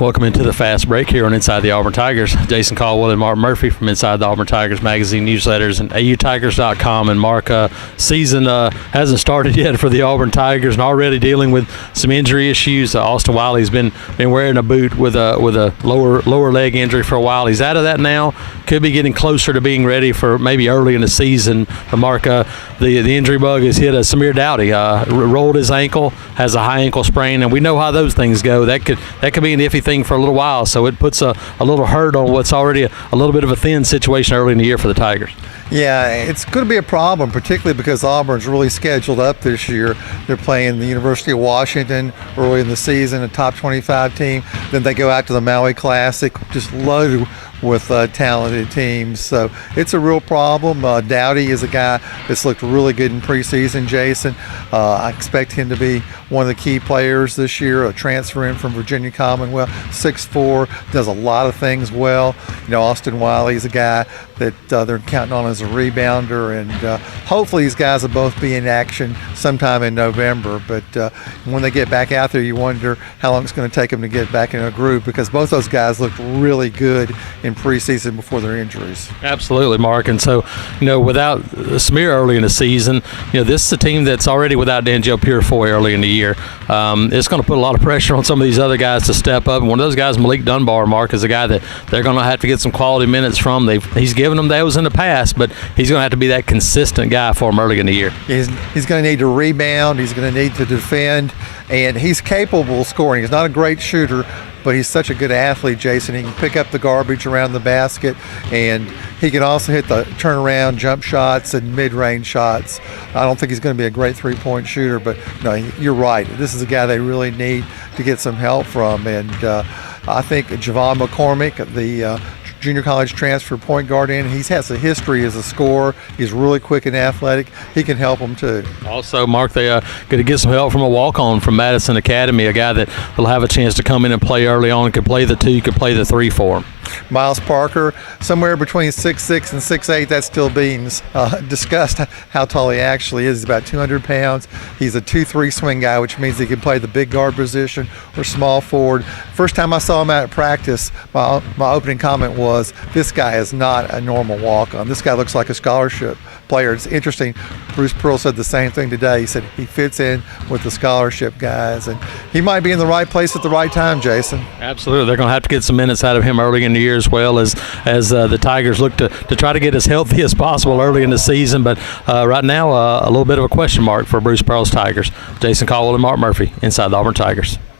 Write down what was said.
Welcome into the Fast Break here on Inside the Auburn Tigers. Jason Caldwell and Mark Murphy from Inside the Auburn Tigers magazine newsletters and AUTigers.com. And Mark, season hasn't started yet for the Auburn Tigers and already dealing with some injury issues. Austin Wiley's been wearing a boot with a lower leg injury for a while. He's out of that now. Could be getting closer to being ready for maybe early in the season. Mark, the injury bug has hit Samir Dowdy. Rolled his ankle, has a high ankle sprain, and we know how those things go. That could be an iffy thing for a little while, so it puts a little hurt on what's already a little bit of a thin situation early in the year for the Tigers. Yeah, it's going to be a problem, particularly because Auburn's really scheduled up this year. They're playing the University of Washington early in the season, a top 25 team. Then they go out to the Maui Classic, just loaded with talented teams. So it's a real problem. Dowdy is a guy that's looked really good in preseason, Jason. I expect him to be one of the key players this year, a transfer in from Virginia Commonwealth, 6'4", does a lot of things well. Austin Wiley is a guy that they're counting on as a rebounder, and hopefully these guys will both be in action sometime in November. But when they get back out there, you wonder how long it's going to take them to get back in a groove, because both those guys looked really good in preseason before their injuries. Absolutely, Mark. And so, without Samir early in the season, this is a team that's already without D'Angelo Purefoy early in the year. It's going to put a lot of pressure on some of these other guys to step up. And one of those guys, Malik Dunbar, Mark, is a guy that they're going to have to get some quality minutes from. He's given them those in the past, but he's going to have to be that consistent guy for them early in the year. He's going to need to rebound. He's going to need to defend, and he's capable of scoring. He's not a great shooter, but he's such a good athlete, Jason. He can pick up the garbage around the basket, and he can also hit the turnaround jump shots and mid-range shots. I don't think he's going to be a great three-point shooter, but no, you're right. This is a guy they really need to get some help from. And I think Javon McCormick, the junior college transfer point guard he has a history as a scorer. He's really quick and athletic. He can help them too. Also, Mark, they are going to get some help from a walk-on from Madison Academy, a guy that will have a chance to come in and play early on, could play the 2, could play the 3 for him. Miles Parker, somewhere between 6'6" and 6'8", that's still being discussed how tall he actually is. He's about 200 pounds. He's a 2-3 swing guy, which means he can play the big guard position or small forward. First time I saw him out at practice, my opening comment was, this guy is not a normal walk-on. This guy looks like a scholarship player. It's interesting. Bruce Pearl said the same thing today. He said he fits in with the scholarship guys, and he might be in the right place at the right time, Jason. Absolutely. They're going to have to get some minutes out of him early in the year, as well as the Tigers look to try to get as healthy as possible early in the season. But right now, a little bit of a question mark for Bruce Pearl's Tigers. Jason Caldwell and Mark Murphy, Inside the Auburn Tigers.